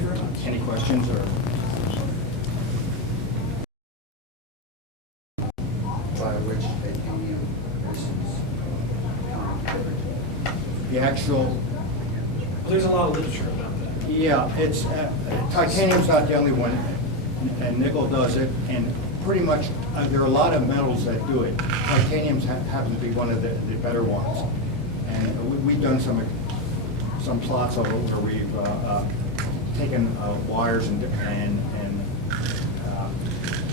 you very much. Any questions or? By which titanium versus hydrogen? The actual, Well, there's a lot of literature about that. yeah, it's, titanium's not the only one, and nickel does it, and pretty much, there are a lot of metals that do it. Titanium happens to be one of the better ones. And we've done some plots of it where we've taken wires and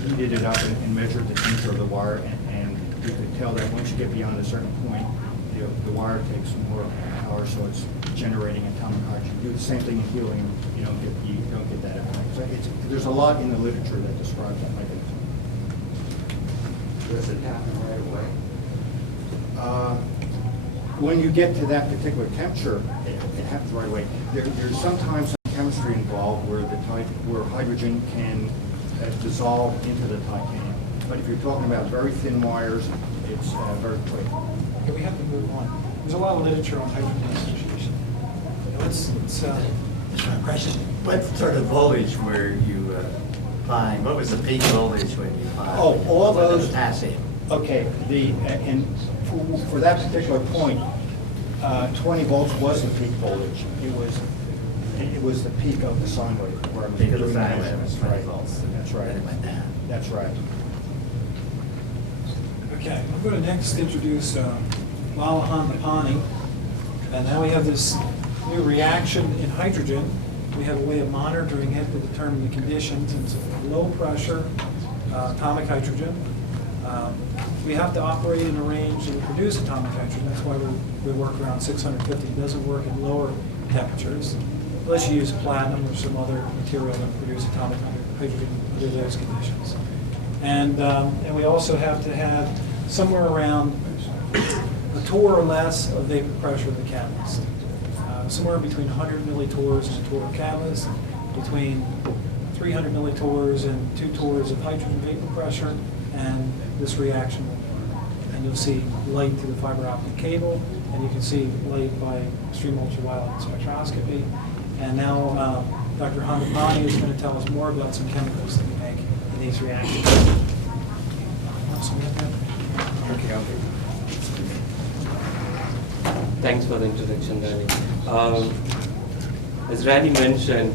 heated it up and measured the temperature of the wire, and you could tell that once you get beyond a certain point, the wire takes more power, so it's generating atomic hydrogen. Do the same thing in helium, you don't get that effect. So there's a lot in the literature that describes that mechanism. Does it happen right away? When you get to that particular temperature, it happens right away. There's sometimes some chemistry involved where hydrogen can dissolve into the titanium. But if you're talking about very thin wires, it's very quick. Okay, we have to move on. There's a lot of literature on hydrogen dissociation. Let's That's my question. What sort of voltage were you applying? What was the peak voltage when you applied? Oh, all those. Potassium. Okay, and for that particular point, 20 volts was the peak voltage. It was the peak of the sine wave where I was Peak of the doing sine wave measurements. was 20 Right. volts. That's right. Then it went down. That's right. Okay, I'm going to next introduce Dhandapani. And now we have this new reaction in hydrogen. We have a way of monitoring it to determine the conditions. It's low pressure atomic hydrogen. We have to operate in a range and produce atomic hydrogen. That's why we work around 650. It doesn't work at lower temperatures, unless you use platinum or some other material that produce atomic hydrogen under those conditions. And we also have to have somewhere around a torr or less of vapor pressure of the catalyst. Somewhere between 100 millitorrs and a torr of catalyst, between 300 millitorrs and 2 torrs of hydrogen vapor pressure, and this reaction will occur. And you'll see light through the fiber optic cable, and you can see light by extreme ultraviolet spectroscopy. And now Dr. Dhandapani is going to tell us more about some chemicals that we make in these reactions. Okay. Thanks for the introduction, Randy. As Randy mentioned,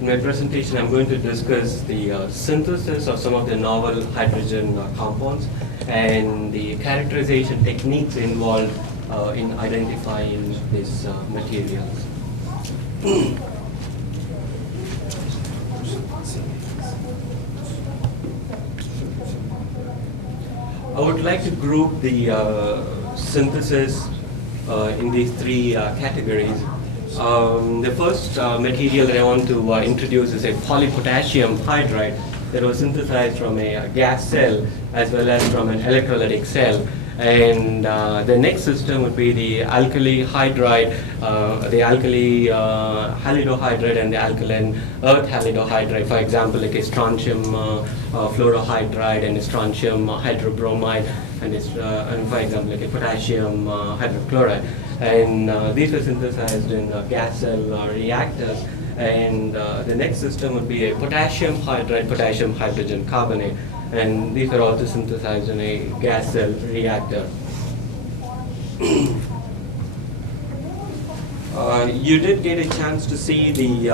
in my presentation I'm going to discuss the synthesis of some of the novel hydrogen compounds and the characterization techniques involved in identifying these materials. I would like to group the synthesis in these three categories. The first material that I want to introduce is a polypotassium hydride that was synthesized from a gas cell as well as from an electrolytic cell. And the next system would be the alkali hydride, the alkali halidohydride and the alkaline earth halidohydride. For example, like a strontium fluorohydride and a strontium hydrobromide, and for example, like a potassium hydrochloride. And these are synthesized in gas cell reactors. And the next system would be a potassium hydride, potassium hydrogen carbonate. And these are also synthesized in a gas cell reactor. You did get a chance to see the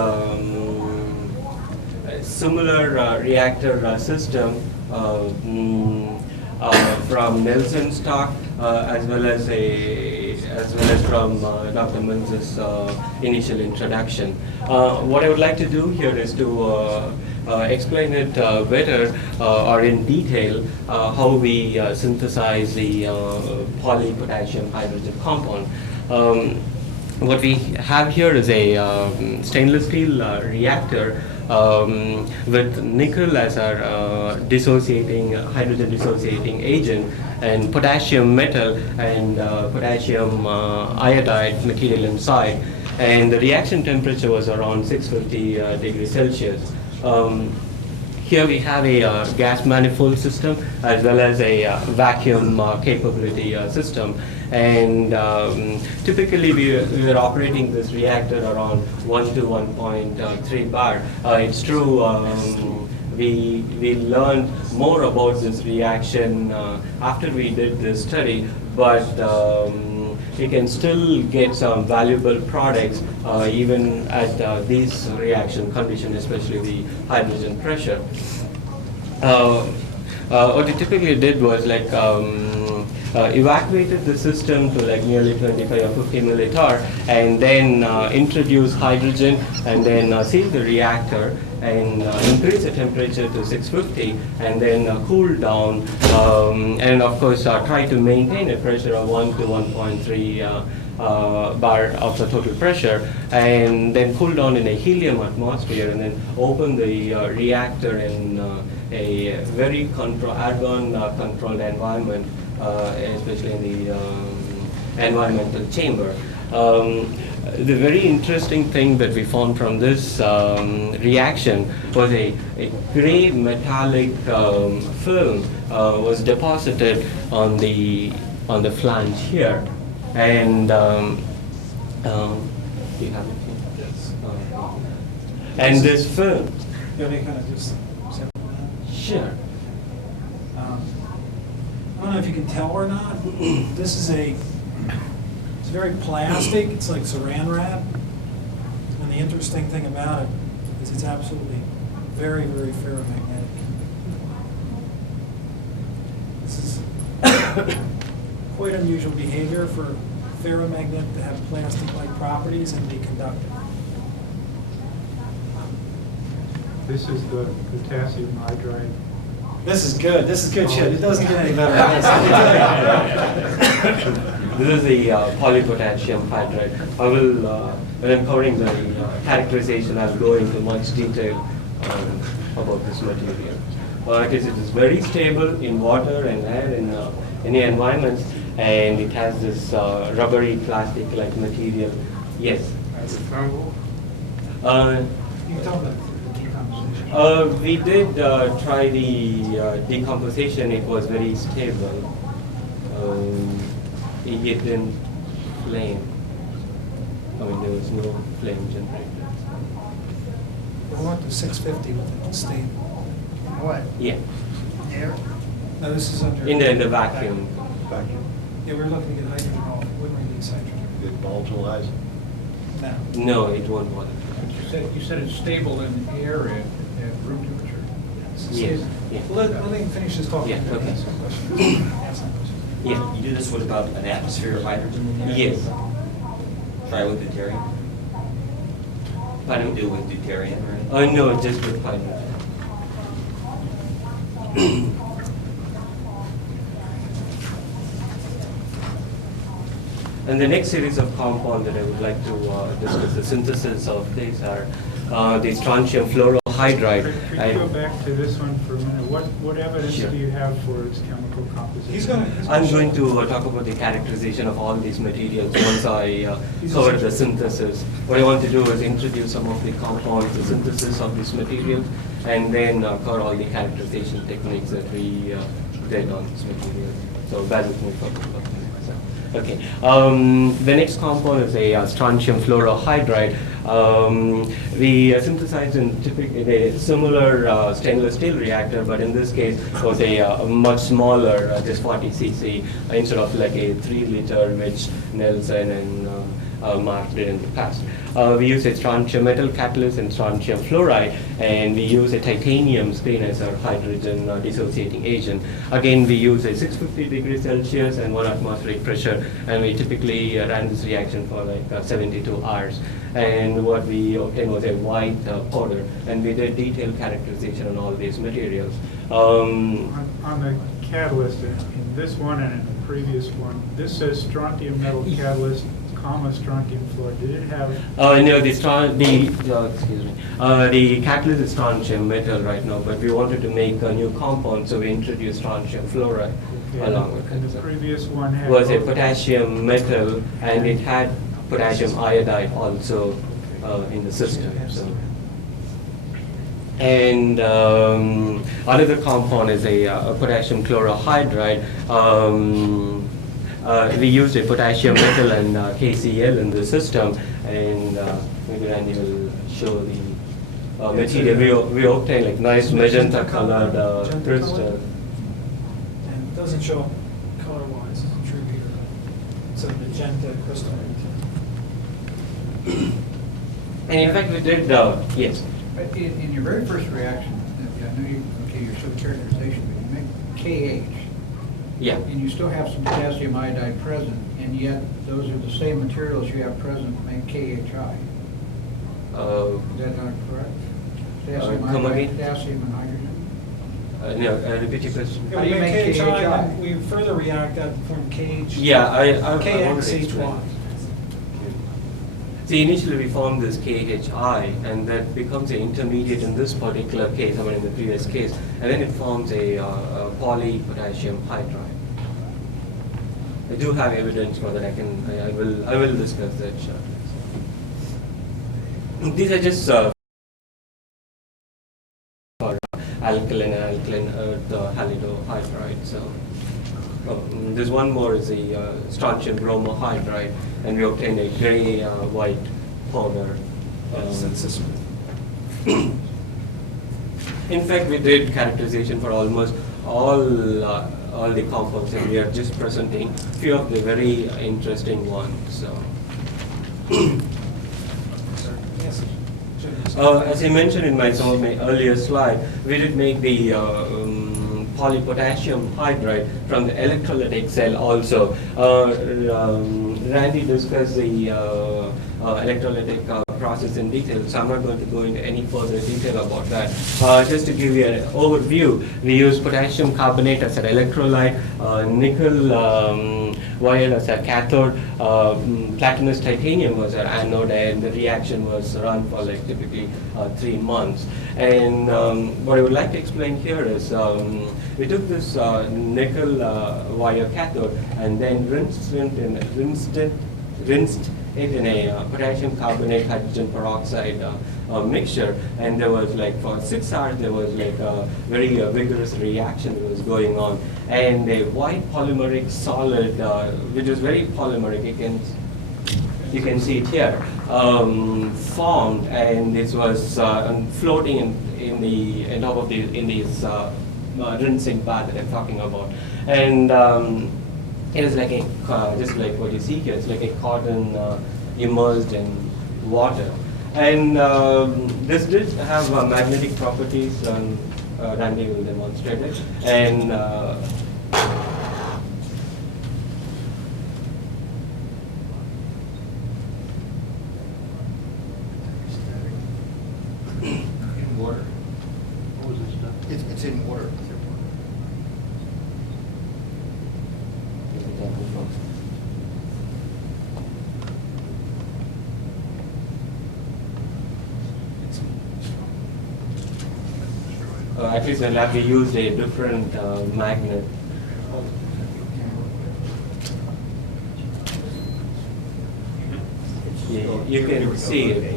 similar reactor system from Nelson's talk, as well as from Dr. Mills' initial introduction. What I would like to do here is to explain it better or in detail how we synthesize the polypotassium hydrogen compound. What we have here is a stainless steel reactor with nickel as our hydrogen dissociating agent, and potassium metal and potassium iodide material inside. And the reaction temperature was around 650 degrees Celsius. Here we have a gas manifold system as well as a vacuum capability system. And typically we are operating this reactor around 1 to 1.3 bar. It's true, we learned more about this reaction after we did this study, but we can still get some valuable products even at these reaction conditions, especially the hydrogen pressure. What we typically did was like evacuated the system to like nearly 25 or 50 milliliter, and then introduce hydrogen, and then seal the reactor and increase the temperature to 650, and then cool down, and of course try to maintain a pressure of 1 to 1.3 bar of the total pressure, and then cool down in a helium atmosphere, and then open the reactor in a very argon controlled environment, especially in the environmental chamber. The very interesting thing that we found from this reaction was a gray metallic film was deposited on the flange here, and do you have it here? Yes. And this film. You want me to kind of just sample that? Sure. I don't know if you can tell or not. This is it's very plastic. It's like saran wrap. And the interesting thing about it is it's absolutely very, very ferromagnetic. This is quite unusual behavior for ferromagnet to have plastic-like properties and be conductive. This is the potassium hydride. This is good. This is good shit. It doesn't get any better than this. This is the polypotassium hydride. I will, when I'm covering the characterization, I'll go into much detail about this material. It is very stable in water and air in any environments, and it has this rubbery plastic-like material. Yes? Is it thermal? You can tell the decomposition. We did try the decomposition. It was very stable. It didn't flame. I mean, there was no flame generated. We'll go up to 650 with it stable. What? Yeah, Air? No, this is under. in the vacuum. Vacuum. Yeah, we're looking to get hydrogen off. Wouldn't release hydrogen. It volatilize. No. No, it won't bother. You said it's stable in air at room temperature. This is Yes, stable. yeah. Well, let me finish this talk. Yeah, okay. Ask some questions. Ask some questions. Yeah. You do this with about an atmosphere of hydrogen in there? Yes. Try with deuterium? Pardon? Do it with deuterium or anything? No, just with hydrogen. And the next series of compounds that I would like to discuss the synthesis of these are the strontium fluorohydride. Could you go back to this one for a minute? What evidence Sure. do you have for its chemical composition? He's gonna. I'm going to talk about the characterization of all these materials once I cover the synthesis. What I want to do is introduce some of the compounds, the synthesis of these materials, and then cover all the characterization techniques that we did on this material. So bear with me for a couple of minutes. Okay. The next compound is a strontium fluorohydride. We synthesized in a similar stainless steel reactor, but in this case it was a much smaller, just 40 cc, instead of like a 3 liter, which Nelson and Mark did in the past. We use a strontium metal catalyst and strontium fluoride, and we use a titanium screen as our hydrogen dissociating agent. Again, we use a 650 degrees Celsius and 1 atmospheric pressure, and we typically ran this reaction for like 72 hours. And what we obtained was a white powder, and we did detailed characterization on all these materials. On the catalyst, in this one and in the previous one, this says strontium metal catalyst, strontium fluoride. Did it have? No, the catalyst is strontium metal right now, but we wanted to make a new compound, so we introduced strontium fluoride along with And it. the So previous one had? was a potassium metal, and it had potassium iodide also in the system. So. And another compound is a potassium chlorohydride. we used a potassium metal and KCl in the system, and maybe Randy will show the material. We obtained like nice magenta colored Magenta crystal. colored? And it doesn't show up color-wise, it's true here. It's a magenta crystal. And in fact, we did, yes. But in your very first reaction, I know you, okay, you showed characterization, but you make KH, Yeah. and you still have some potassium iodide present, and yet those are the same materials you have present make KHI. Uh, Is that not correct? Potassium come iodide, again? potassium and hydrogen? No, repeat your question. How do you make KHI, KHI? and we further react that to form KH. Yeah, I've already KXHY. explained. See, initially we formed this KHI, and that becomes an intermediate in this particular case, I mean in the previous case, and then it forms a polypotassium hydride. I do have evidence for that. I will discuss that shortly. These are just for alkaline earth halidohydride. So there's one more is the strontium bromohydride, and we obtained a gray white powder. That's this one. In fact, we did characterization for almost all the compounds, and we are just presenting few of the very interesting ones. So. Yes. As I mentioned in some of my earlier slide, we did make the polypotassium hydride from the electrolytic cell also. Randy discussed the electrolytic process in detail, so I'm not going to go into any further detail about that. Just to give you an overview, we use potassium carbonate as an electrolyte, nickel wire as a cathode, platinum titanium was our anode, and the reaction was run for like typically 3 months. And what I would like to explain here is we took this nickel wire cathode and then rinsed it in a potassium carbonate hydrogen peroxide mixture, and there was like for 6 hours there was like a very vigorous reaction that was going on, and a white polymeric solid which was very polymeric, you can see it here, formed, and this was floating in this rinsing bath that I'm talking about, and it is like just like what you see here. It's like a cotton immersed in water, and this did have magnetic properties. Randy will demonstrate it, and In water? What was this done? It's in water. at least in the lab we used a different magnet. Yeah, you can see it.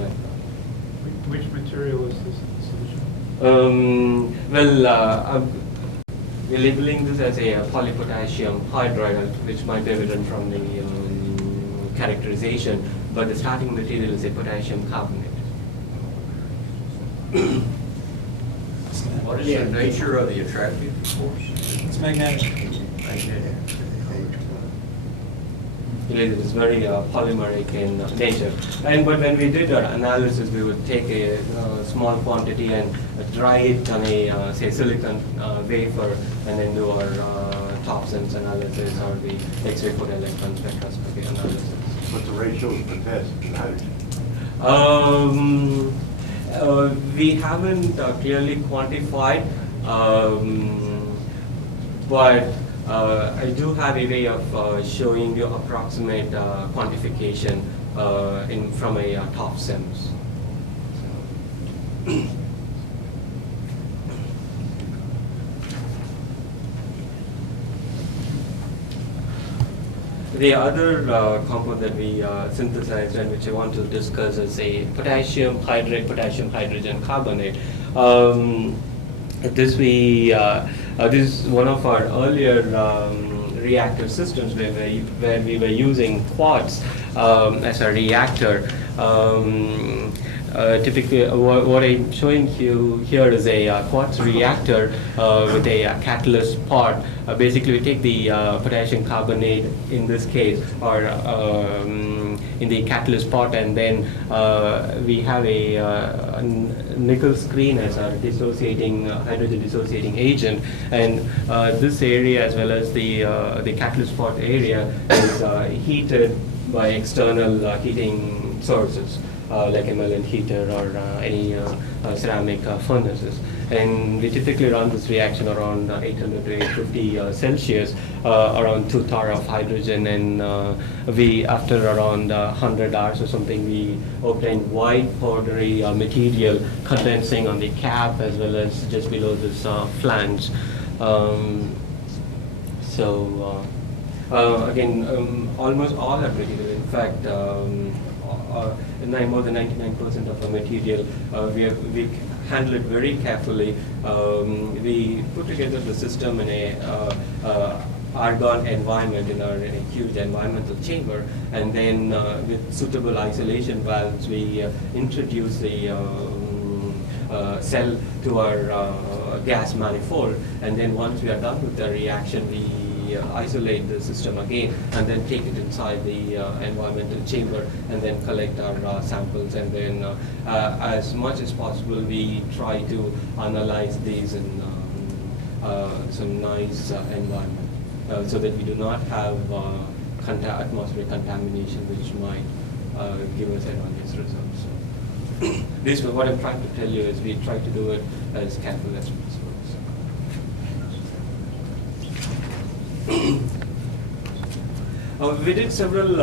Which material is this in the solution? We're labeling this as a polypotassium hydride, which might be evident from the characterization, but the starting material is a potassium carbonate. What is the nature of the attractive force? It's magnetic. It is very polymeric in nature. But when we did our analysis, we would take a small quantity and dry it on a say silicon wafer, and then do our top sense analysis or the X-ray photoelectron spectroscopy analysis. What's the ratio of potassium to hydrogen? We haven't clearly quantified, but I do have a way of showing you approximate quantification from a top SIMS. The other compound that we synthesized and which I want to discuss is a potassium hydride, potassium hydrogen carbonate. This is one of our earlier reactor systems where we were using quartz as a reactor. Typically, what I'm showing you here is a quartz reactor with a catalyst pot. Basically, we take the potassium carbonate in this case, or in the catalyst pot, and then we have a nickel screen as our dissociating hydrogen dissociating agent, and this area as well as the catalyst pot area is heated by external heating sources. Like a melon heater or any ceramic furnaces. And we typically run this reaction around 800 to 850 Celsius, around 2 tar of hydrogen, and we, after around 100 hours or something, we obtain white powdery material condensing on the cap as well as just below this flange. Again, almost all our material, in fact, more than 99% of the material, we handle it very carefully. We put together the system in a argon environment, in a huge environmental chamber, and then with suitable isolation valves, we introduce the cell to our gas manifold, and then once we are done with the reaction, we isolate the system again and then take it inside the environmental chamber and then collect our samples, and then as much as possible we try to analyze these in some nice environment so that we do not have atmospheric contamination which might give us erroneous results. So this is what I'm trying to tell you is we try to do it as careful as possible. We did several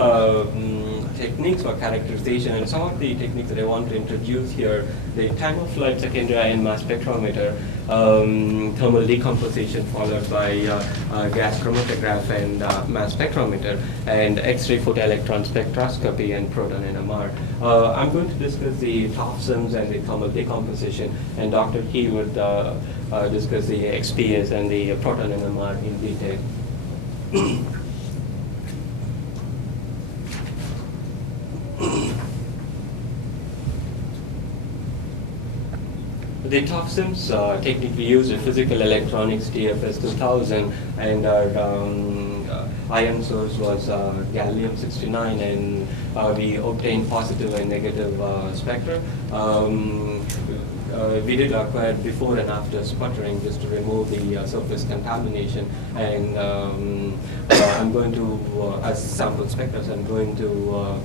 techniques for characterization, and some of the techniques that I want to introduce here: the time of flight secondary ion mass spectrometer, thermal decomposition followed by gas chromatograph and mass spectrometer, and X-ray photoelectron spectroscopy and proton NMR. I'm going to discuss the topsins and the thermal decomposition, and Dr. He would discuss the XPS and the proton NMR in detail. The topsins technique we use is physical electronics TFS 2000, and our ion source was gallium-69, and we obtained positive and negative spectra. We did acquire before and after sputtering just to remove the surface contamination, and I'm going to, as sample spectra, I'm going to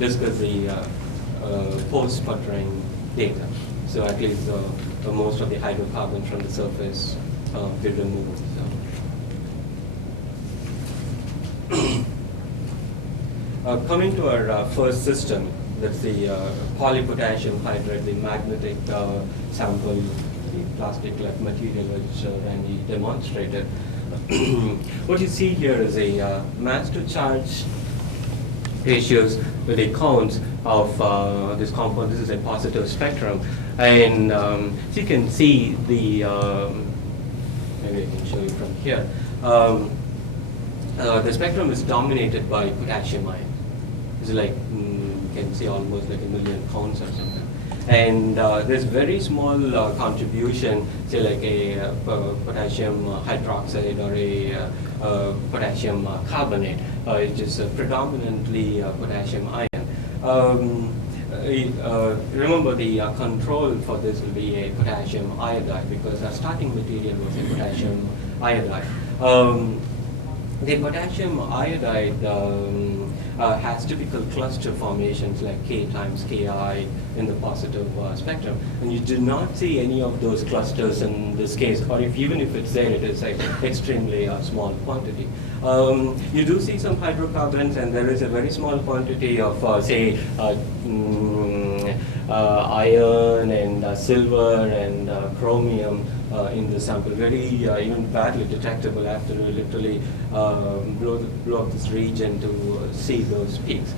discuss the post-sputtering data. So at least most of the hydrocarbons from the surface we removed. Coming to our first system, that's the polypotassium hydride, the magnetic sample, the plastic-like material which Randy demonstrated. What you see here is a mass-to-charge ratios with the counts of this compound. This is a positive spectrum, and so you can see the, maybe I can show you from here. The spectrum is dominated by potassium ion. It's like, you can see almost like 1 million counts or something. And there's very small contribution, say like a potassium hydroxide or a potassium carbonate. It's just predominantly potassium ion. Remember, the control for this will be a potassium iodide, because our starting material was a potassium iodide. The potassium iodide has typical cluster formations like K times Ki in the positive spectrum, and you do not see any of those clusters in this case, or even if it's there, it is like extremely small quantity. You do see some hydrocarbons, and there is a very small quantity of, say, iron and silver and chromium in the sample, very even badly detectable after you literally blow up this region to see those peaks.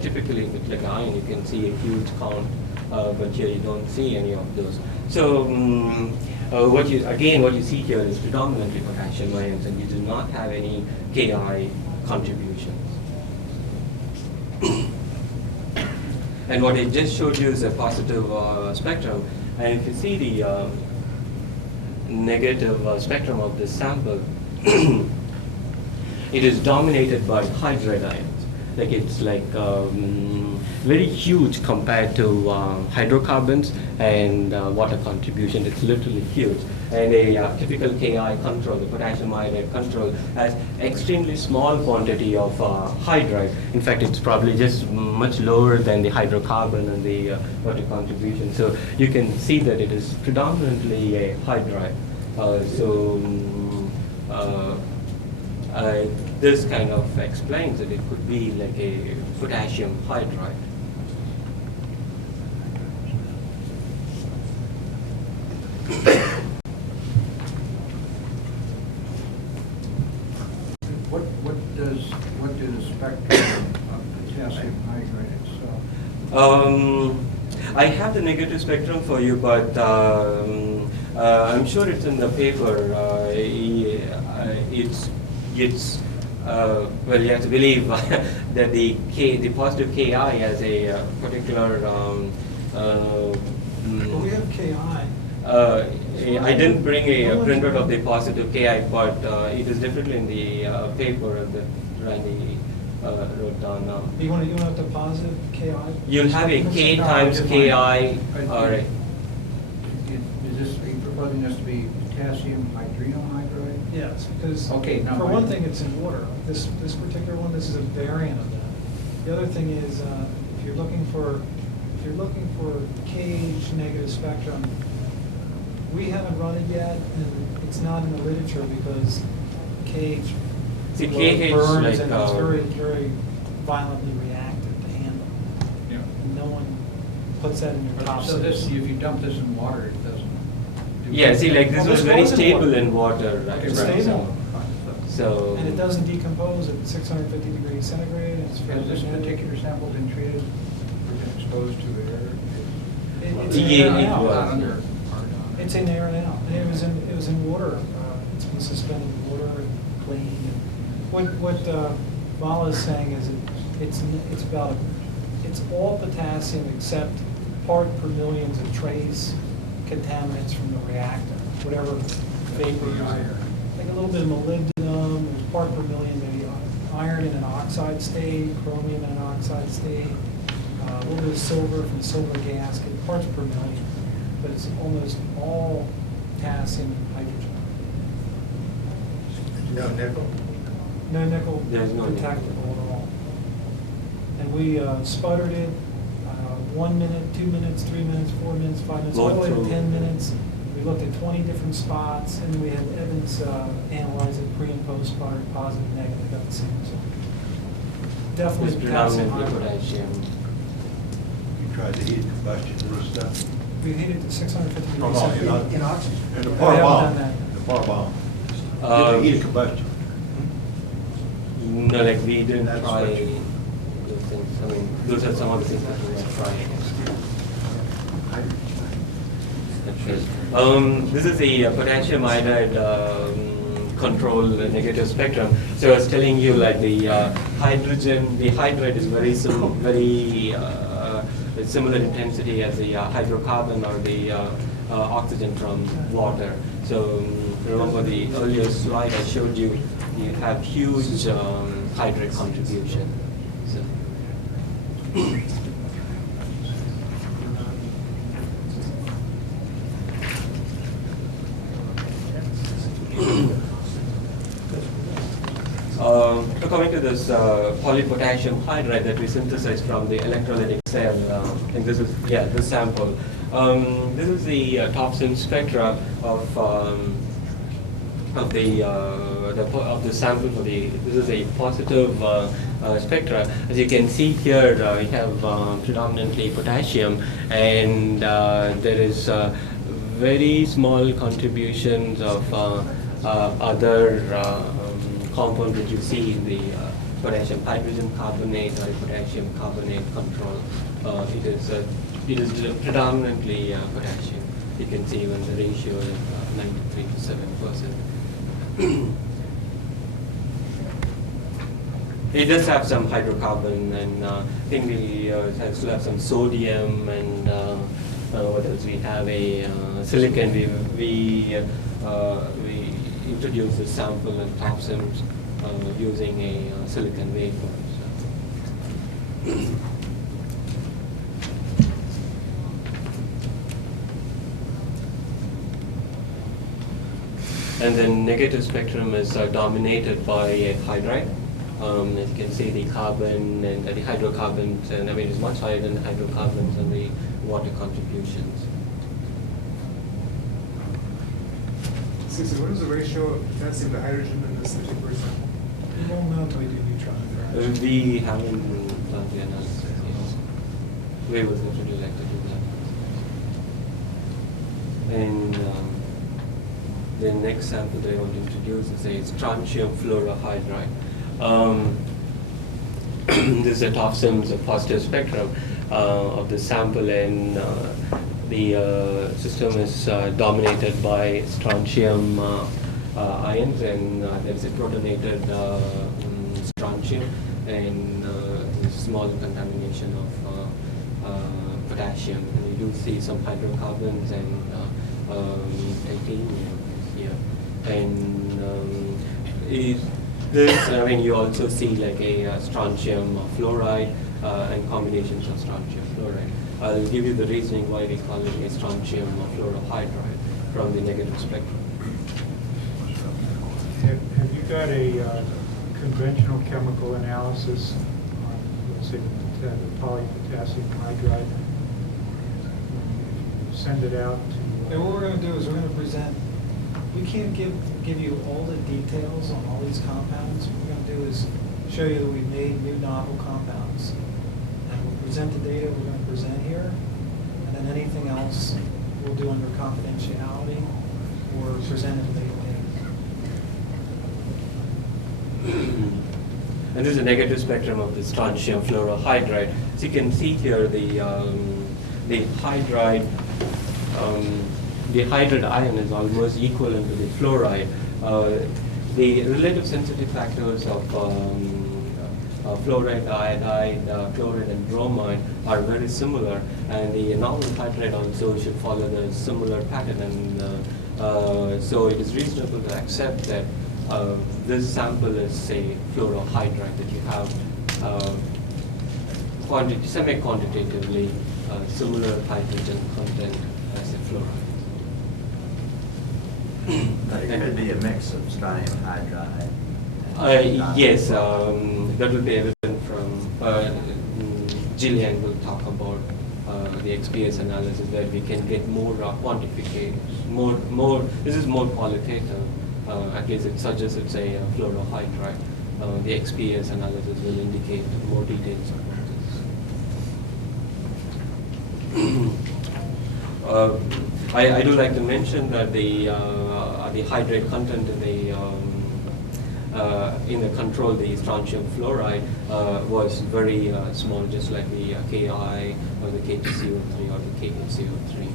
Typically with like iron, you can see a huge count, but here you don't see any of those. So what you see here is predominantly potassium ions, and you do not have any Ki contributions. And what I just showed you is a positive spectrum, and if you see the negative spectrum of this sample, it is dominated by hydride ions. Like it's like very huge compared to hydrocarbons and water contribution. It's literally huge. And a typical Ki control, the potassium iodide control, has extremely small quantity of hydride. In fact, it's probably just much lower than the hydrocarbon and the water contribution. So you can see that it is predominantly a hydride. This kind of explains that it could be like a potassium hydride. What do the spectrum of potassium hydride itself? I have the negative spectrum for you, but I'm sure it's in the paper. Well, you have to believe that the positive Ki has a particular. Well, we have Ki. I didn't bring a printout of the positive Ki, but it is definitely in the paper that Randy wrote down now. You want to have the positive Ki? You'll have a K times Ki. All right. Is this, are you proposing this to be potassium hydroxide? Yes, because Okay, now for I- one thing, it's in water. This particular one, this is a variant of that. The other thing is, if you're looking for KH negative spectrum, we haven't run it yet, and it's not in the literature because KH See, KH burns like, and it's very, very violently reactive to handle. Yeah. And no one puts that in your top. So this, six. if you dump this in water, it doesn't do Yeah, see, like this Well, was this very was in stable water. in water, right? Okay, It's right. stable. So. And it doesn't decompose at 650 degrees centigrade. It's Has this very- particular sample been treated, or been exposed to air? It's in Yeah, air it now. was. Not under. It's in air now. And it was in water. It's been suspended in water and cleaned. What Vala is saying is it's all potassium except part per millions of trace contaminants from the reactor, whatever vapors, like a little bit of molybdenum, there's part per million, maybe iron in an oxide state, chromium in an oxide state, a little bit of silver from the silver gasket, parts per million, but it's almost all potassium and hydrogen. No nickel? No nickel There's no nickel. detectable at all. And we sputtered it 1 minute, 2 minutes, 3 minutes, 4 minutes, 5 minutes, all the way to Load 10 minutes. We looked at 20 different spots, and we had Evans analyze it pre and post sputter, positive, negative, got the same result. It's Definitely potassium predominantly hydride. potassium. You tried the heat combustion of this stuff? We heated to 650 No, degrees no, centigrade. in oxygen. And the We par haven't bomb, done that. the par bomb. Uh, Did the heat combustion? No, like we didn't That's try what those you- things. I mean, those are some of the things that we might try. This is the potassium iodide control negative spectrum. So I was telling you, like the hydride is very similar intensity as the hydrocarbon or the oxygen from water. So remember the earlier slide I showed you, you have huge hydride contribution. So. So coming to this polypotassium hydride that we synthesized from the electrolytic cell, and this is this sample. This is the Thompson spectra of the sample for the. This is a positive spectra. As you can see here, we have predominantly potassium, and there is very small contributions of other compounds that you see in the potassium hydrogen carbonate or potassium carbonate control. It is predominantly potassium. you can see when the ratio is 93 to 7%. It does have some hydrocarbon, and I think we still have some sodium, and what else? We have a silicon. We introduced the sample and top sims using a silicon wafer. And then negative spectrum is dominated by a hydride. As you can see, the carbon and the hydrocarbons, and I mean, it's much higher than the hydrocarbons and the water contributions. So what is the ratio of potassium to hydrogen in this particular sample? You won't know until you do neutron interaction. We haven't done the analysis yet. We would really like to do that. And the next sample that I want to introduce is a strontium fluorohydride. This is a top sims, a positive spectrum of the sample, and the system is dominated by strontium ions, and there's a protonated strontium, and small contamination of potassium. And you do see some hydrocarbons and titanium here. And I mean, you also see like a strontium fluoride and combinations of strontium fluoride. I'll give you the reasoning why we call it a strontium fluorohydride from the negative spectrum. Have you got a conventional chemical analysis on, let's say, the polypotassium hydride? When you send it out to... And what we're going to do is we're going to present, we can't give you all the details on all these compounds. What we're going to do is show you that we've made new novel compounds. And we'll present the data we're going to present here, and then anything else we'll do under confidentiality or present at a later date. And this is a negative spectrum of the strontium fluorohydride. So you can see here the hydride, the hydride ion is almost equivalent to the fluoride. The relative sensitivity factors of fluoride, iodide, chloride, and bromide are very similar, and the novel hydride also should follow the similar pattern. And so it is reasonable to accept that this sample is a fluorohydride, that you have semi-quantitatively similar hydrogen content as a fluoride. It could be a mix of strontium hydride. Yes, that will be evident from Jillian will talk about the XPS analysis, that we can get more quantification, more. This is more qualitative. At least it suggests it's a fluorohydride. The XPS analysis will indicate more details about this. I do like to mention that the hydrate content in the control, the strontium fluoride, was very small, just like the Ki or the K2CO3 or the KHCO3.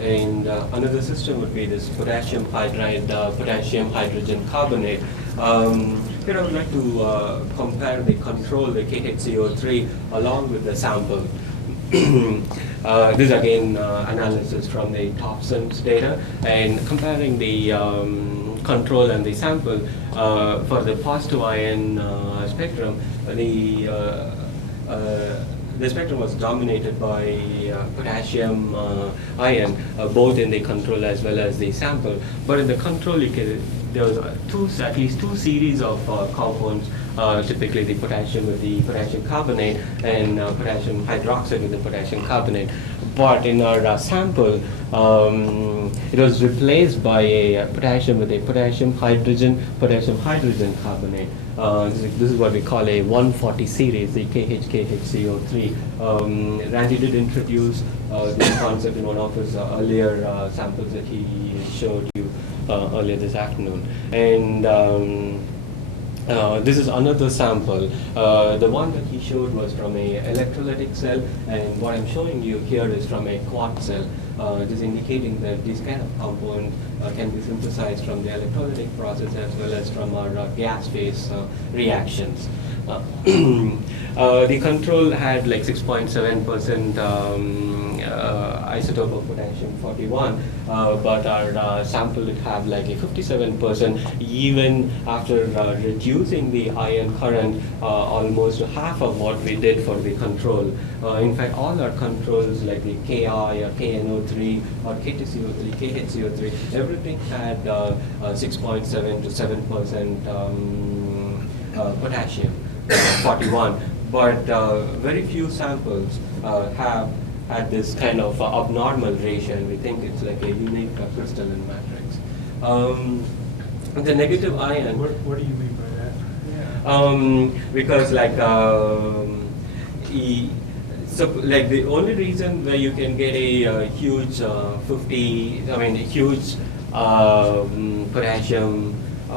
And another system would be this potassium hydride, potassium hydrogen carbonate. Here I would like to compare the control, the KHCO3, along with the sample. This again analysis from the top sims data, and comparing the control and the sample for the positive ion spectrum. The spectrum was dominated by potassium ion, both in the control as well as the sample. But in the control, there was at least two series of compounds, typically the potassium with the potassium carbonate and potassium hydroxide with the potassium carbonate. But in our sample, it was replaced by a potassium with a potassium hydrogen carbonate. This is what we call a 140 series, the KHCO3. Randy did introduce this concept in one of his earlier samples that he showed you. earlier this afternoon. And this is another sample. The one that he showed was from a electrolytic cell, and what I'm showing you here is from a quartz cell. Just indicating that this kind of compound can be synthesized from the electrolytic process as well as from our gas phase reactions. The control had like 6.7% isotope of potassium 41, but our sample would have like a 57%, even after reducing the ion current almost half of what we did for the control. In fact, all our controls like the Ki or KNO3 or KTCO3, KHCO3, everything had 6.7 to 7% potassium 41, but very few samples have had this kind of abnormal ratio, and we think it's like a unique crystalline matrix. The negative ion. What do you mean by that? Because like so like the only reason where you can get a huge huge potassium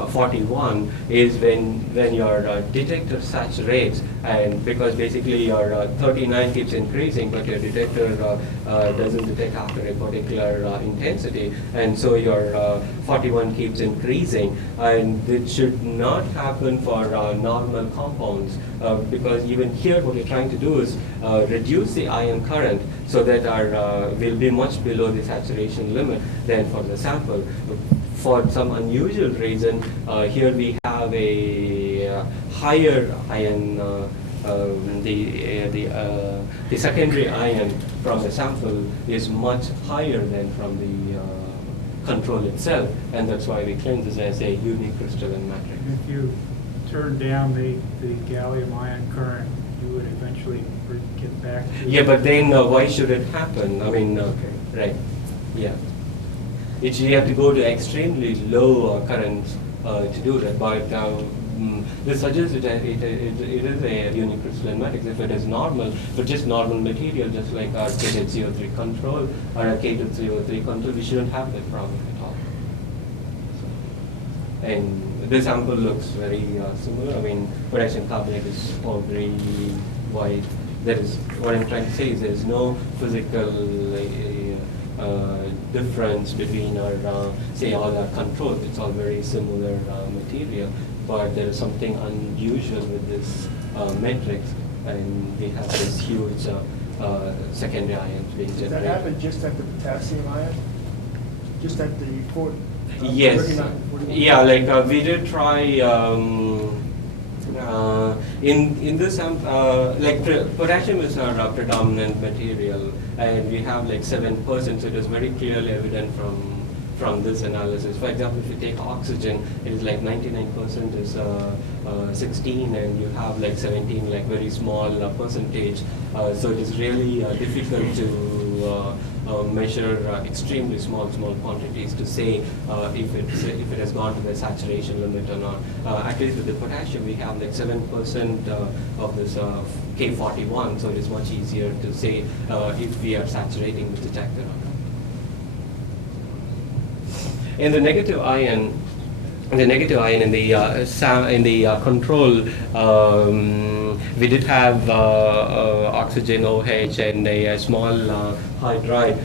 41 is when your detector saturates, and because basically your 39 keeps increasing, but your detector doesn't detect after a particular intensity, and so your 41 keeps increasing, and it should not happen for normal compounds, because even here what we're trying to do is reduce the ion current so that our will be much below the saturation limit than for the sample. For some unusual reason, here we have a higher ion, the secondary ion from the sample is much higher than from the control itself, and that's why we claim this as a unique crystalline matrix. If you turn down the gallium ion current, you would eventually get back to... Yeah, but then why should it happen? I mean, right, yeah. You have to go to extremely low currents to do that, but this suggests it is a unique crystalline matrix. If it is normal, but just normal material, just like our KHCO3 control or our K2CO3 control, we shouldn't have that problem at all. And this sample looks very similar. I mean, potassium carbonate is powdery white. That is what I'm trying to say is there is no physical difference between our, say, all our controls. It's all very similar material, but there is something unusual with this matrix, and we have this huge secondary ions being Does generated. that happen just at the potassium ion? Just at the port? Yes. Yeah, like we did try in this like potassium is our predominant material, and we have like 7%, so it is very clearly evident from this analysis. For example, if you take oxygen, it is like 99% is 16, and you have like 17, like very small percentage. So it is really difficult to measure extremely small quantities to say if it has gone to the saturation limit or not. At least with the potassium, we have like 7% of this K41, so it is much easier to say if we are saturating the detector or not. In the negative ion in the control, we did have oxygen OH and a small hydride,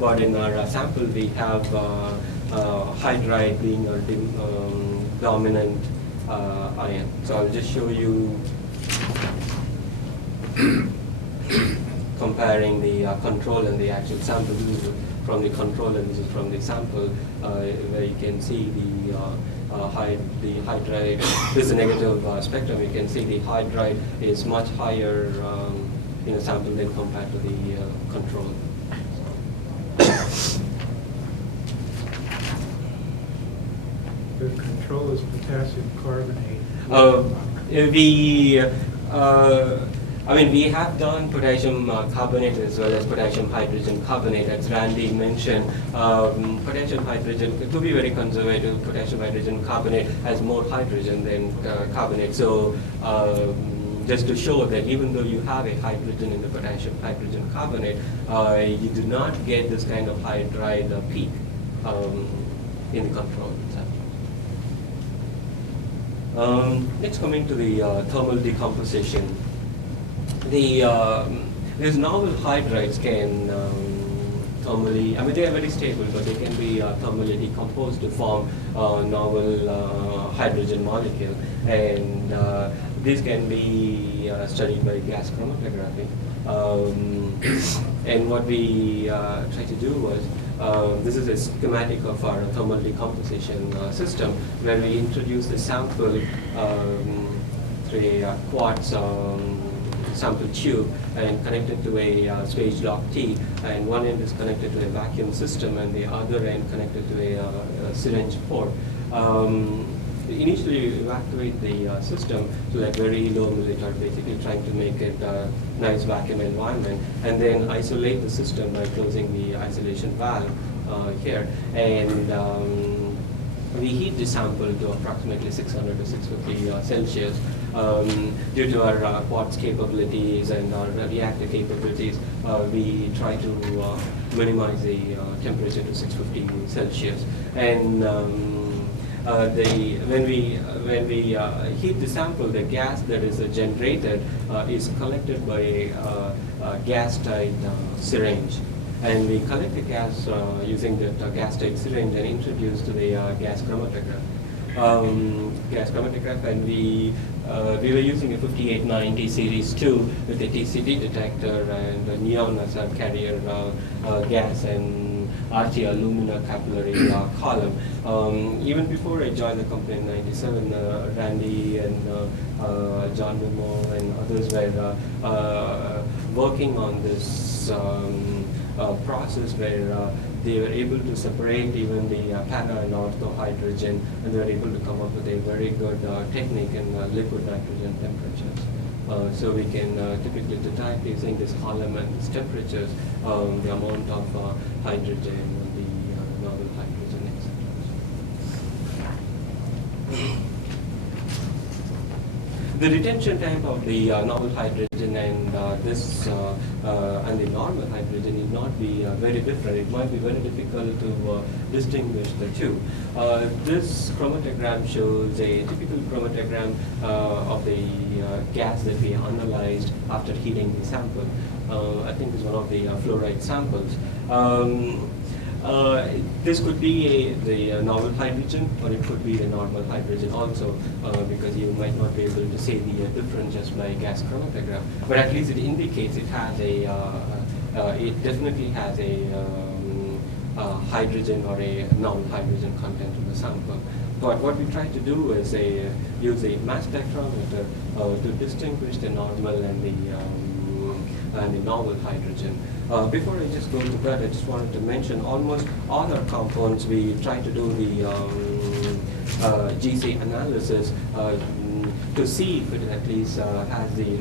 but in our sample we have hydride being our dominant ion. So I'll just show you comparing the control and the actual sample. This is from the control and this is from the sample, where you can see the hydride. This is a negative spectrum. You can see the hydride is much higher in a sample than compared to the control. The control is potassium carbonate. We have done potassium carbonate as well as potassium hydrogen carbonate. As Randy mentioned, potassium hydrogen, to be very conservative, potassium hydrogen carbonate has more hydrogen than carbonate. So just to show that even though you have a hydrogen in the potassium hydrogen carbonate, you do not get this kind of hydride peak. in the control itself. Next, coming to the thermal decomposition. These novel hydrides can thermally, I mean, they are very stable, but they can be thermally decomposed to form novel hydrogen molecule. And this can be studied by gas chromatography. And what we tried to do was, this is a schematic of our thermal decomposition system, where we introduce the sample through a quartz sample tube and connected to a swage lock T, and one end is connected to a vacuum system and the other end connected to a syringe port. Initially, you evacuate the system to like very low milliliter, basically trying to make it a nice vacuum environment, and then isolate the system by closing the isolation valve here. And we heat the sample to approximately 600 to 650 Celsius. Due to our quartz capabilities and our reactor capabilities, we try to minimize the temperature to 650 Celsius. And when we heat the sample, the gas that is generated is collected by a gas-tied syringe. And we collect the gas using that gas-tied syringe and introduce to the gas chromatograph. And we were using a 5890 series 2 with a TCD detector and a neon as our carrier gas and RT alumina capillary column. Even before I joined the company in '97, Randy and John Mimo and others were working on this process where they were able to separate even the para and ortho hydrogen, and they were able to come up with a very good technique in liquid nitrogen temperatures. So we can typically detect using this column and these temperatures the amount of hydrogen and the novel hydrogen, etc. The retention time of the novel hydrogen and and the normal hydrogen need not be very different. It might be very difficult to distinguish the two. This chromatogram shows a typical chromatogram of the gas that we analyzed after heating the sample. I think it's one of the fluoride samples. This could be the novel hydrogen, or it could be the normal hydrogen also, because you might not be able to see the difference just by gas chromatograph. But at least it indicates it has a, it definitely has a hydrogen or a novel hydrogen content in the sample. But what we try to do is use a mass spectrometer to distinguish the normal and the novel hydrogen. Before I just go to that, I just wanted to mention almost all our compounds, we try to do the GC analysis to see if it at least has the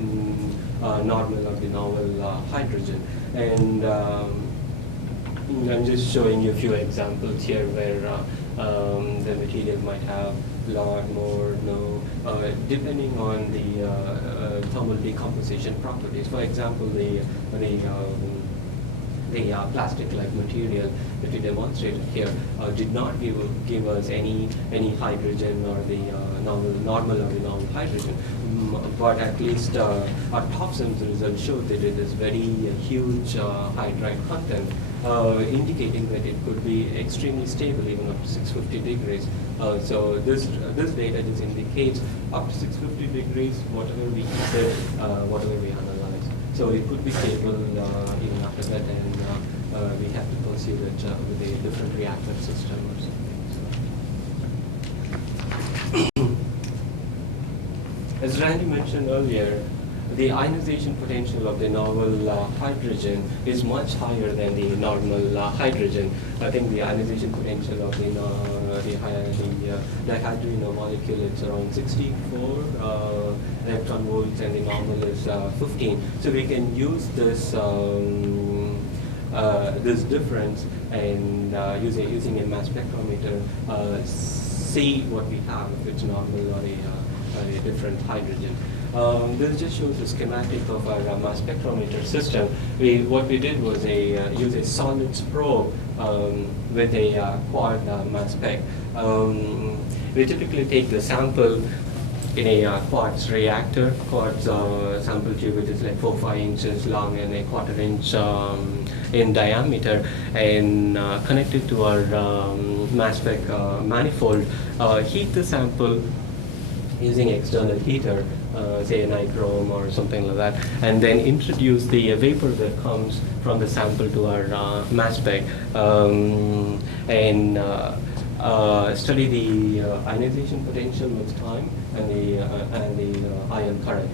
normal or the novel hydrogen. And I'm just showing you a few examples here where the material might have lot, more, no, depending on the thermal decomposition properties. For example, the plastic-like material that we demonstrated here did not give us any hydrogen or the normal or the novel hydrogen, but at least our TOPSIMS results showed that it is very huge hydride content, indicating that it could be extremely stable even up to 650 degrees. So this data just indicates up to 650 degrees, whatever we heated, whatever we analyze. So it could be stable even after that, and we have to pursue it with a different reactor system or something. So. As Randy mentioned earlier, the ionization potential of the novel hydrogen is much higher than the normal hydrogen. I think the ionization potential of the dihydrogen molecule is around 64 electron volts, and the normal is 15. So we can use this this difference and using a mass spectrometer see what we have, if it's normal or a different hydrogen. This just shows the schematic of our mass spectrometer system. What we did was use a solids probe with a quad mass spec. We typically take the sample in a quartz reactor, quartz sample tube, which is like 4-5 inches long and a 1/4 inch in diameter, and connect it to our mass spec manifold, heat the sample using external heater, say a nichrome or something like that, and then introduce the vapor that comes from the sample to our mass spec, and study the ionization potential with time and the ion current,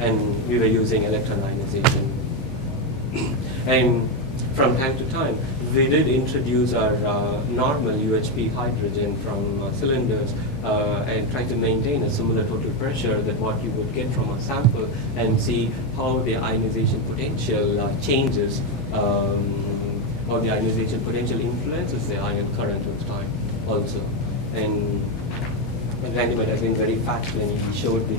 and we were using electron ionization. And from time to time, we did introduce our normal UHP hydrogen from cylinders and try to maintain a similar total pressure that what you would get from a sample, and see how the ionization potential changes, how the ionization potential influences the ion current with time also. And Randy might have been very fast when he showed the,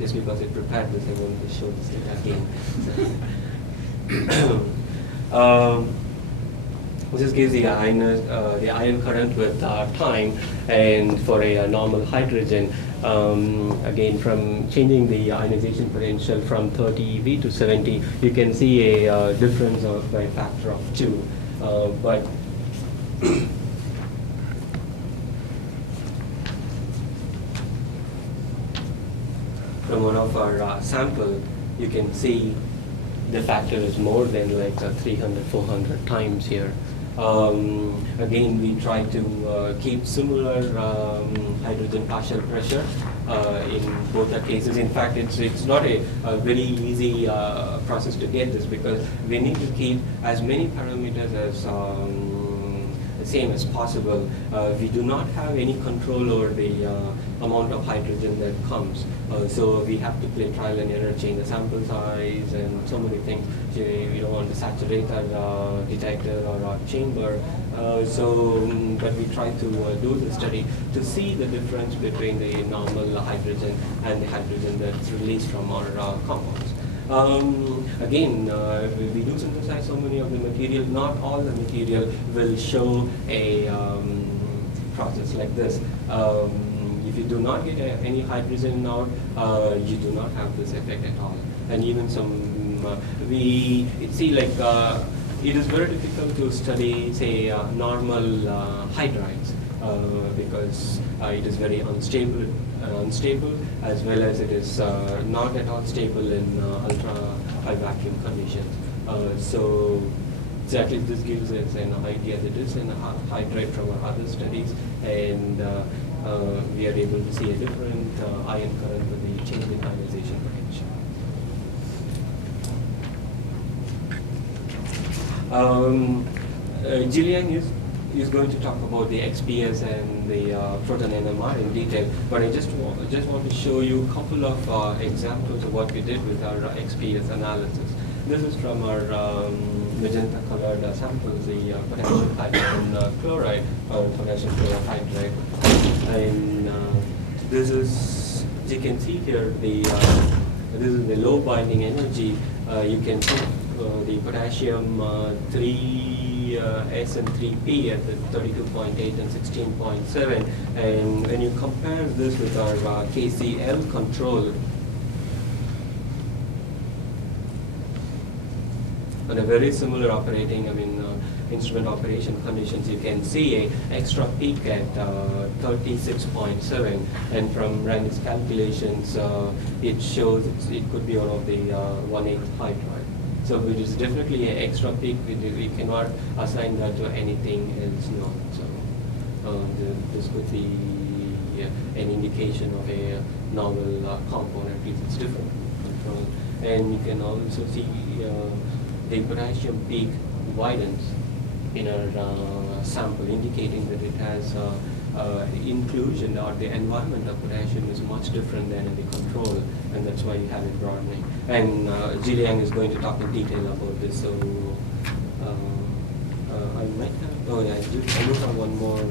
just because it prepared this, I wanted to show this thing again. This gives the ion current with time, and for a normal hydrogen, again, from changing the ionization potential from 30 eV to 70, you can see a difference of by a factor of 2. But from one of our sample, you can see the factor is more than like 300, 400 times here. Again, we try to keep similar hydrogen partial pressure in both the cases. In fact, it's not a very easy process to get this, because we need to keep as many parameters as same as possible. We do not have any control over the amount of hydrogen that comes. So we have to play trial and error, change the sample size and so many things. We don't want to saturate our detector or our chamber. But we try to do the study to see the difference between the normal hydrogen and the hydrogen that's released from our compounds. Again, we do synthesize so many of the material. Not all the material will show a process like this. If you do not get any hydrogen out, you do not have this effect at all. And even it is very difficult to study, say, normal hydrides, because it is very unstable, as well as it is not at all stable in ultra high vacuum conditions. So exactly, this gives us an idea that is in hydride from our other studies, and we are able to see a different ion current with the change in ionization potential. Jillian is going to talk about the XPS and the proton NMR in detail, but I just want to show you a couple of examples of what we did with our XPS analysis. This is from our magenta colored samples, the potassium hydrogen chloride or potassium chloride. And this is, as you can see here, this is the low binding energy. You can see the potassium 3S and 3P at the 32.8 and 16.7. And when you compare this with our KCl control, on a very similar operating, instrument operation conditions, you can see a extra peak at 36.7, and from Randy's calculations, it shows it could be one of the 1/8 hydride. So it is definitely an extra peak. We cannot assign that to anything else now. So this could be an indication of a novel compound, at least it's different from control. And you can also see the potassium peak widens in our sample, indicating that it has inclusion, or the environment of potassium is much different than in the control, and that's why you have it broadening. And Jillian is going to talk in detail about this, so I might have, I do have one more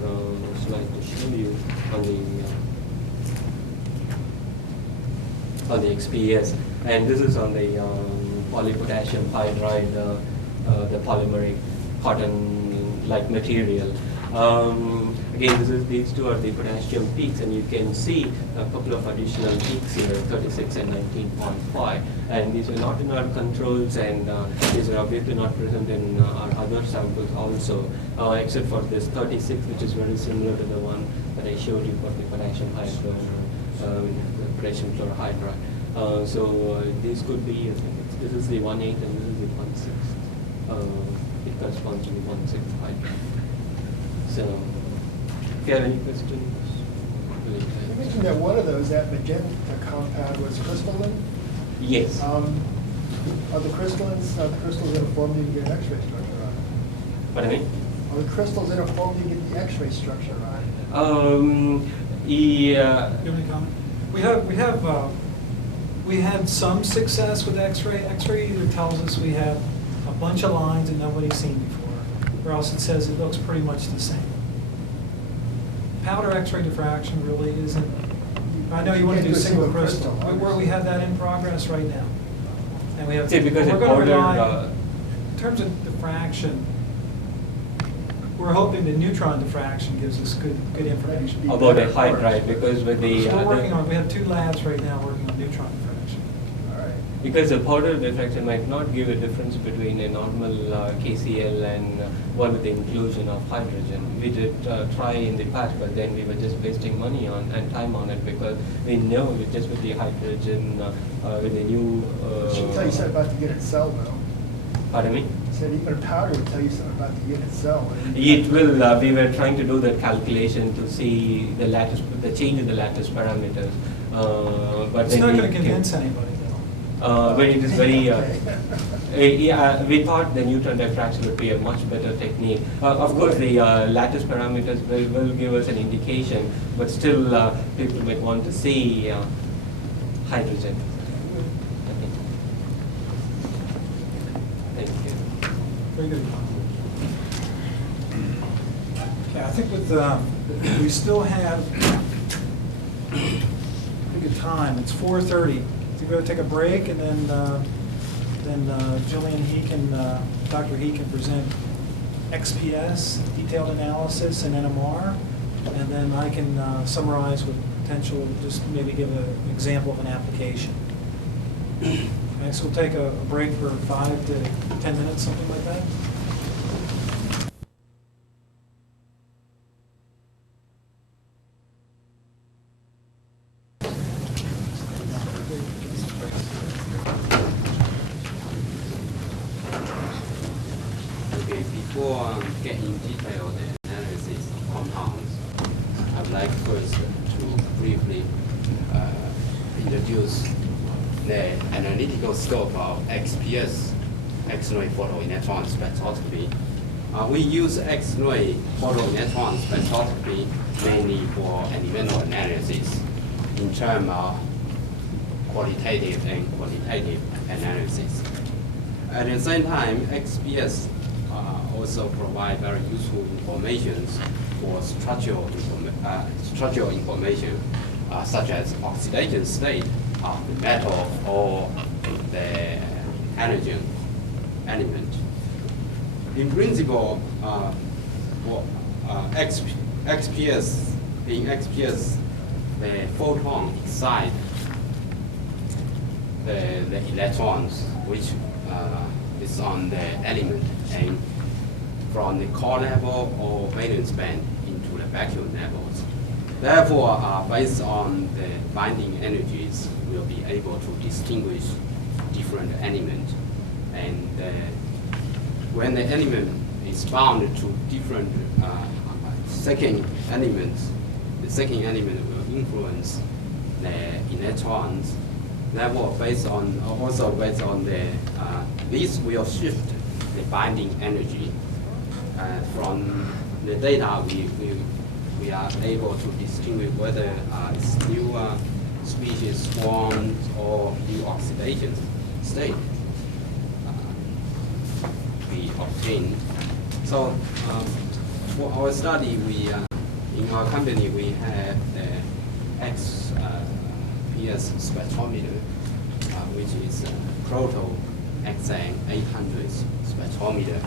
just like to show you on the XPS, and this is on the polypotassium hydride, the polymeric cotton-like material. Again, these two are the potassium peaks, and you can see a couple of additional peaks here, 36 and 19.5. And these are not in our controls, and these are obviously not present in our other samples also, except for this 36, which is very similar to the one that I showed you for the potassium hydride, the potassium chlorhydride. So these could be, I think this is the 1/8 and this is the 1/6. It corresponds to the 1/6 hydride. So, if you have any questions? You mentioned that one of those, that magenta compound, was crystalline. Yes. Are the crystals in a form you can get an X-ray structure on? Pardon me? Are the crystals in a form you get the X-ray structure on? Yeah. Do you have any comment? We had some success with X-ray. X-ray either tells us we have a bunch of lines that nobody's seen before, or else it says it looks pretty much the same. Powder X-ray diffraction really isn't. I know you want to do single crystal. Where we have that in progress right now, and we have. See, because we're it going to rely ordered, in terms of diffraction. We're hoping the neutron diffraction gives us good information. about a hydride, because with the So we're working on. We have 2 labs right now working on neutron diffraction. All right. because the powder diffraction might not give a difference between a normal KCl and one with the inclusion of hydrogen. We did try in the past, but then we were just wasting money on and time on it, because we know just with the hydrogen with the new. She'll tell you something about the unit cell, though. Pardon me? Said even a powder would tell you something about the unit cell. It will. We were trying to do that calculation to see the lattice, the change in the lattice parameters. But It's then not we going to convince came- anybody, though. But it is very. Yeah, we thought the neutron diffraction would be a much better technique. Of course, the lattice parameters will give us an indication, but still, people might want to see hydrogen. Thank you. Very good. Okay, I think with, we still have pretty good time. It's 4:30. So we're going to take a break, and then Julian, Dr. He can present XPS, detailed analysis, and NMR, and then I can summarize with potential, just maybe give an example of an application. Okay, so we'll take a break for 5 to 10 minutes, something like that. Okay, before getting detailed analysis of compounds, I'd like first to briefly introduce the analytical scope of XPS, X-ray photoelectron spectroscopy. We use X-ray photoelectron spectroscopy mainly for elemental analysis in terms of qualitative and quantitative analysis. At the same time, XPS also provide very useful information for structural information, such as oxidation state of the metal or the halogen element. In principle, for XPS, in XPS, the photon excite the electrons, which is on the element, and from the core level or valence band into the vacuum levels. Therefore, based on the binding energies, we'll be able to distinguish different elements. And when the element is bound to different second elements, the second element will influence the electrons. Therefore, also based on the this will shift the binding energy. From the data, we are able to distinguish whether it's new species formed or new oxidation state we obtained. So for our study, we in our company, we have the XPS spectrometer, which is proto-Accession 800 spectrometer.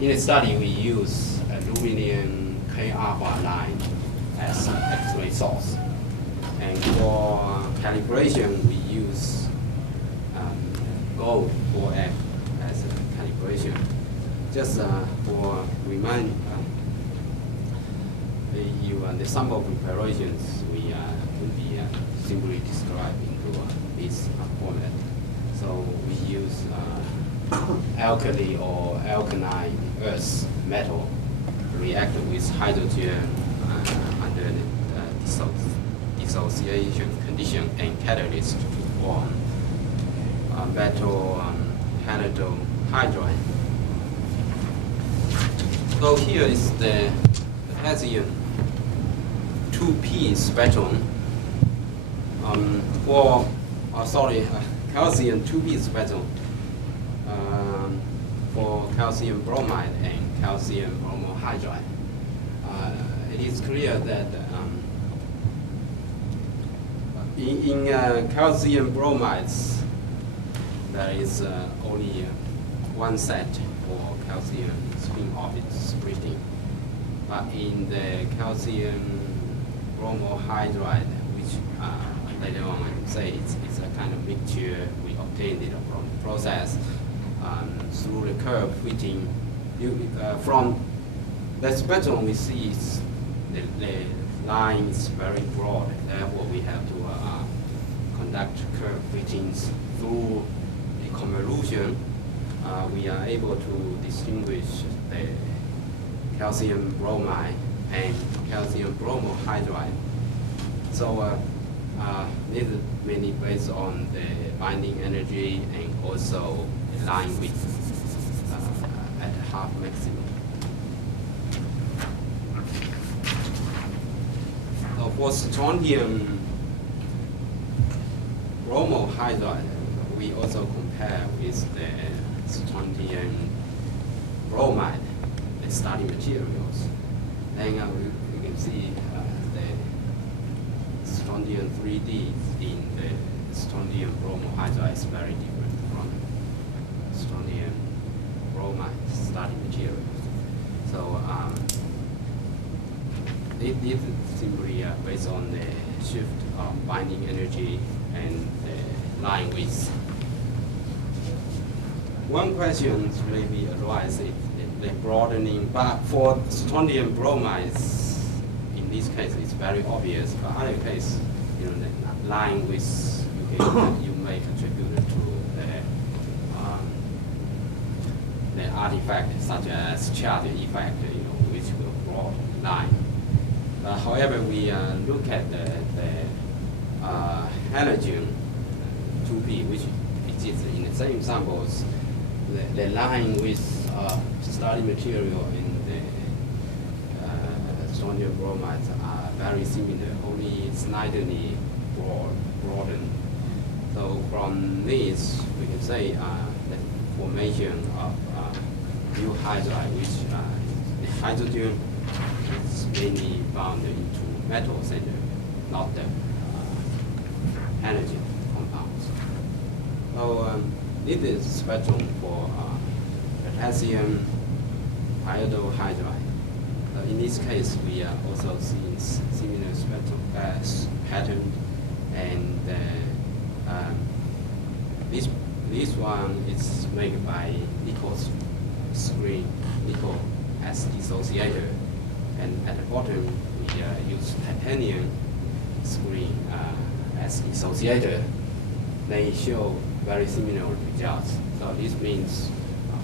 In the study, we use aluminum K-alpha line as an X-ray source. And for calibration, we use gold 4F as a calibration. Just for remind you, the sample preparations we will be simply described into this format. So we use alkali or alkaline earth metal react with hydrogen under the dissociation condition and catalyst to form metal halide hydride. So here is the potassium 2p spectrum calcium 2p spectrum for calcium bromide and calcium bromohydride. It is clear that in calcium bromides, there is only one set for calcium spin orbit splitting. But in the calcium bromohydride, which later on I will say it's a kind of mixture we obtained it from the process through the curve fitting. From the spectrum we see the line is very broad, therefore we have to conduct curve fittings through the convolution. We are able to distinguish the calcium bromide and calcium bromohydride. So this is mainly based on the binding energy and also the line width at half maximum. So for strontium bromohydride, we also compare with the strontium bromide, the starting materials. Then we can see the strontium 3D in the strontium bromohydride is very different from strontium bromide starting materials. So this is simply based on the shift of binding energy and the line width. One question maybe arises the broadening, but for strontium bromides, in this case, it's very obvious. But other case, the line width you may contribute to the artifact such as charge effect, which will broaden line. However, we look at the halogen 2p, which exists in the same samples. The line with starting material in the strontium bromides are very similar, only slightly broadened. So from this, we can say the formation of new hydride, which the hydrogen is mainly bound into metal center, not the halogen compounds. So this is spectrum for potassium iodohydride. In this case, we are also seeing similar spectrum pattern, and this one is made by nickel screen, nickel as dissociator, and at the bottom we use titanium screen as dissociator. They show very similar results. So this means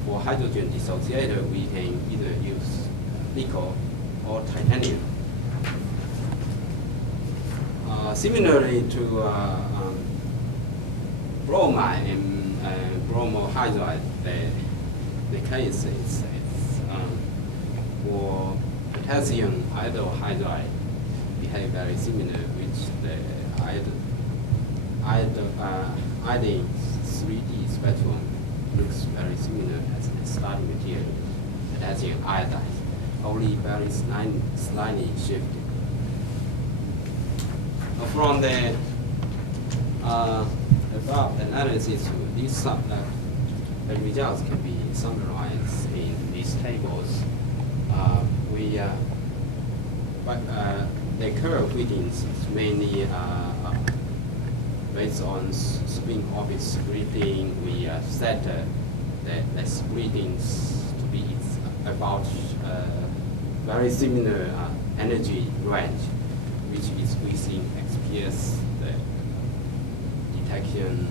for hydrogen dissociator, we can either use nickel or titanium. Similarly to bromide and bromohydride, the case is for potassium iodohydride behave very similar, which the iodine 3D spectrum looks very similar as the starting material, potassium iodide, only very slightly shifted from the above analysis, these the results can be summarized in these tables. But the curve readings is mainly based on spin orbit splitting. We set the splittings to be about very similar energy range, which is within XPS the detection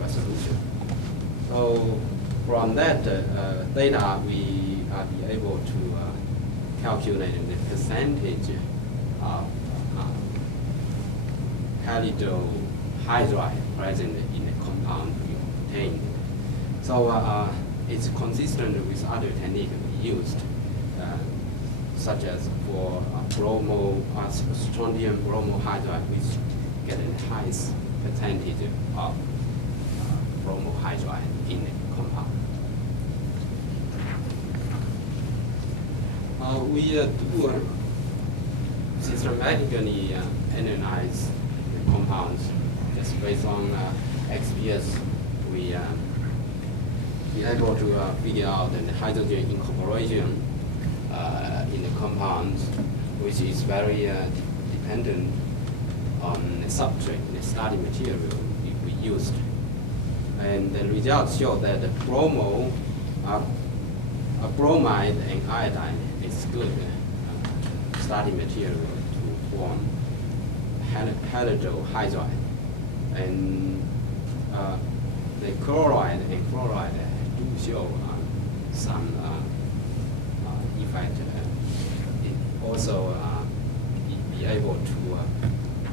resolution. So from that data, we are be able to calculate the percentage of hydride present in the compound we obtained. So it's consistent with other techniques we used, such as for strontium bromohydride, which get the highest percentage of bromohydride in the compound. We do systematically analyze the compounds just based on XPS. We be able to figure out the hydrogen incorporation in the compounds, which is very dependent on the substrate, the study material we used. And the results show that the bromide and iodine is good study material to form hydride. And the chloride and fluoride do show some effect. It also be able to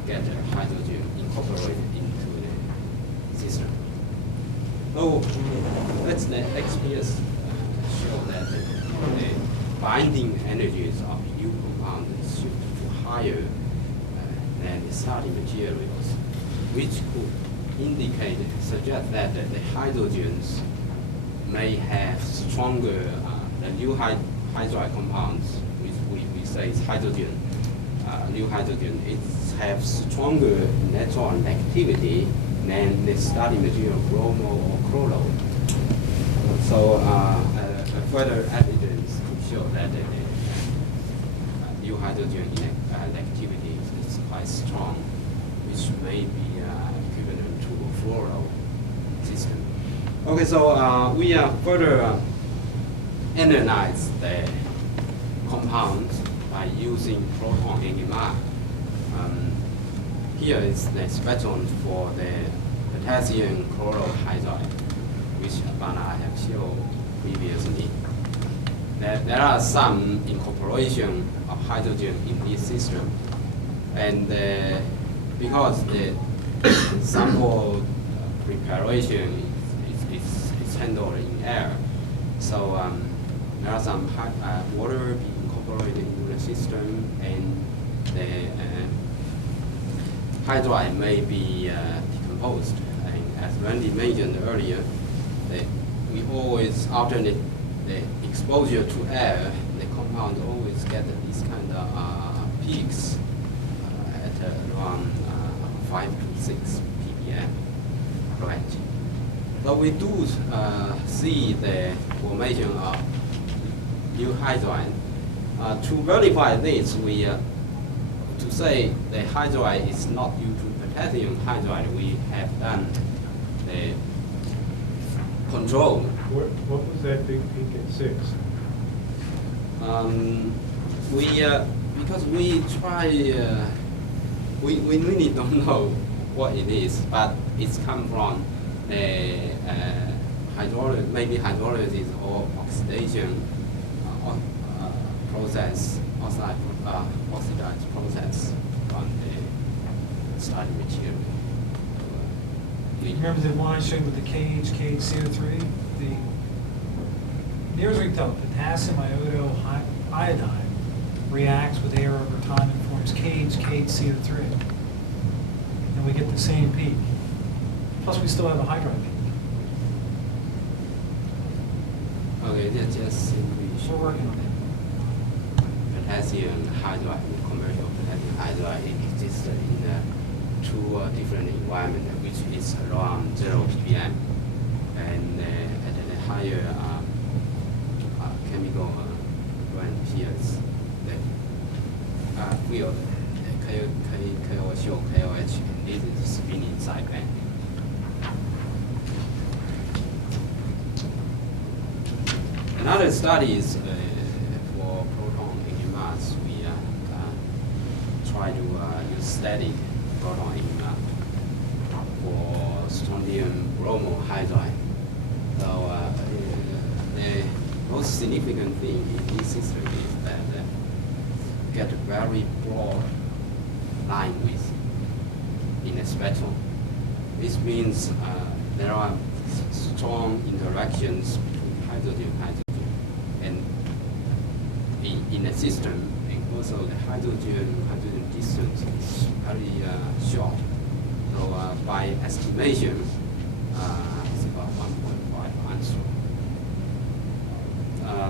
get hydrogen incorporated into the system. So let's let XPS show that the binding energies of U compounds shift to higher than the starting materials, which could suggest that the hydrogens may have stronger, the new hydride compounds, which we say is hydrogen, new hydrogen, it has stronger neutron activity than the starting material bromo or chloro. So further evidence to show that the new hydrogen activity is quite strong, which may be equivalent to a fluoro system. Okay, so we further analyze the compounds by using proton NMR. Here is the spectrum for the potassium chlorohydride, which I have shown previously. There are some incorporation of hydrogen in this system, and because the sample preparation is handled in air, so there are some water being incorporated into the system, and the hydride may be decomposed. And as Randy mentioned earlier, we always alternate the exposure to air. The compound always get these kind of peaks at around 5 to 6 ppm range. So we do see the formation of new hydride. To verify this, we to say the hydride is not due to potassium hydride, we have done the control. What was that big peak at 6? Because we try, we really don't know what it is, but it's come from the maybe hydrolysis or oxidation process, oxidized process on the starting material. Remember the line showing with the KH CO3? The here's what we tell potassium iodide reacts with air over time and forms KH CO3. And we get the same peak. Plus we still have a hydride peak. Okay, that's just simply We're working on it. potassium hydride, commercial potassium hydride exists in to a different environment, which is around 0 ppm, and at a higher chemical frontiers that field KOH, and this is spinning sideband. Another study is for proton NMRs. We try to use static proton NMR for strontium bromohydride. So the most significant thing in this system is that get a very broad line width in the spectrum. This means there are strong interactions between hydrogen, and in the system, and also the hydrogen distance is very short. So by estimation, it's about 1.5 angstrom.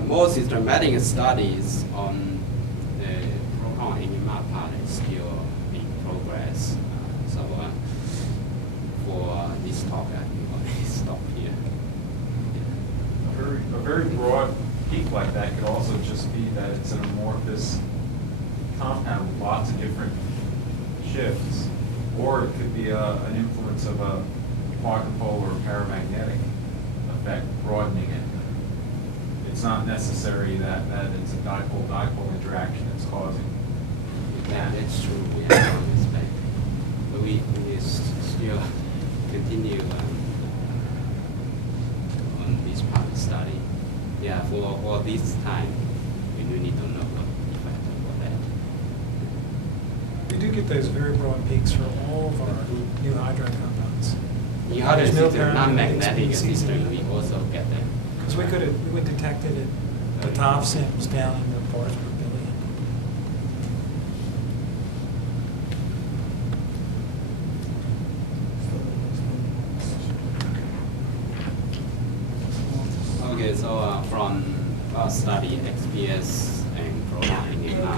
More systematic studies on the proton NMR part is still in progress. So for this talk, I will stop here. A very broad peak like that could also just be that it's an amorphous compound with lots of different shifts, or it could be an influence of a quadrupolar paramagnetic effect broadening it. It's not necessary that it's a dipole-dipole interaction that's causing that. That's true. We have to respect. But we still continue on this part of the study. Yeah, for this time, we do need to know the effect of that. We do get those very broad peaks for all of our new hydride compounds. In other There's no system, non-magnetic species in system, it. we also get that. Because we would detect it at the top sims down in the parts per billion. Okay, so from our study, XPS and proton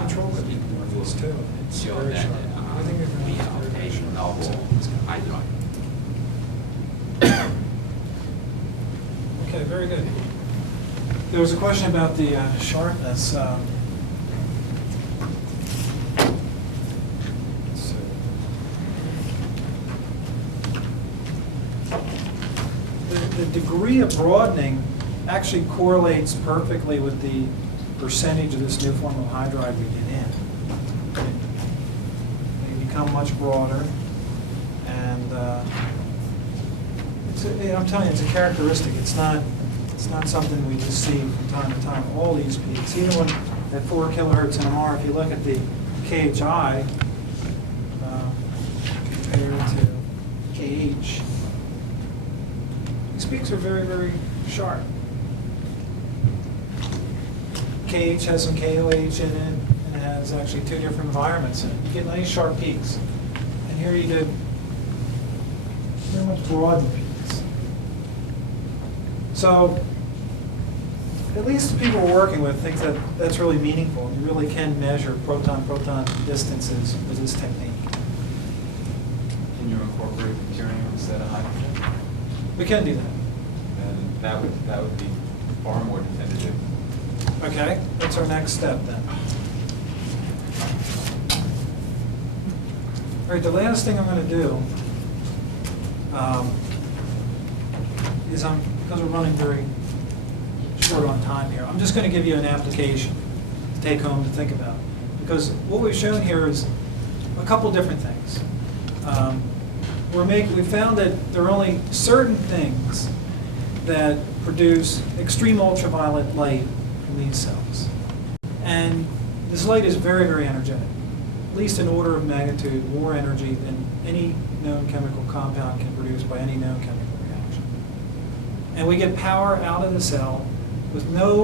Control it NMR this too. It's show very that sharp. I think it's we very, very obtain sharp. novel So it's got- hydride. Okay, very good. There was a question about the sharpness. Let's see. The degree of broadening actually correlates perfectly with the percentage of this new form of hydride we get in. They become much broader, and I'm telling you, it's a characteristic. It's not something we just see from time to time. All these peaks, even when at 4 kilohertz NMR, if you look at the KHI compared to KH, these peaks are very, very sharp. KH has some KOH in it, and it has actually 2 different environments in it. You get nice sharp peaks. And here you get very much broadened peaks. So, at least the people we're working with think that that's really meaningful. You really can measure proton-proton distances with this technique. Can you incorporate deuterium instead of hydrogen? We can do that. And that would be far more definitive. Okay, that's our next step then. All right, the last thing I'm going to do is because we're running very short on time here, I'm just going to give you an application to take home to think about. Because what we've shown here is a couple different things. We found that there are only certain things that produce extreme ultraviolet light from these cells. And this light is very, very energetic, at least an order of magnitude more energy than any known chemical compound can produce by any known chemical reaction. And we get power out of the cell with no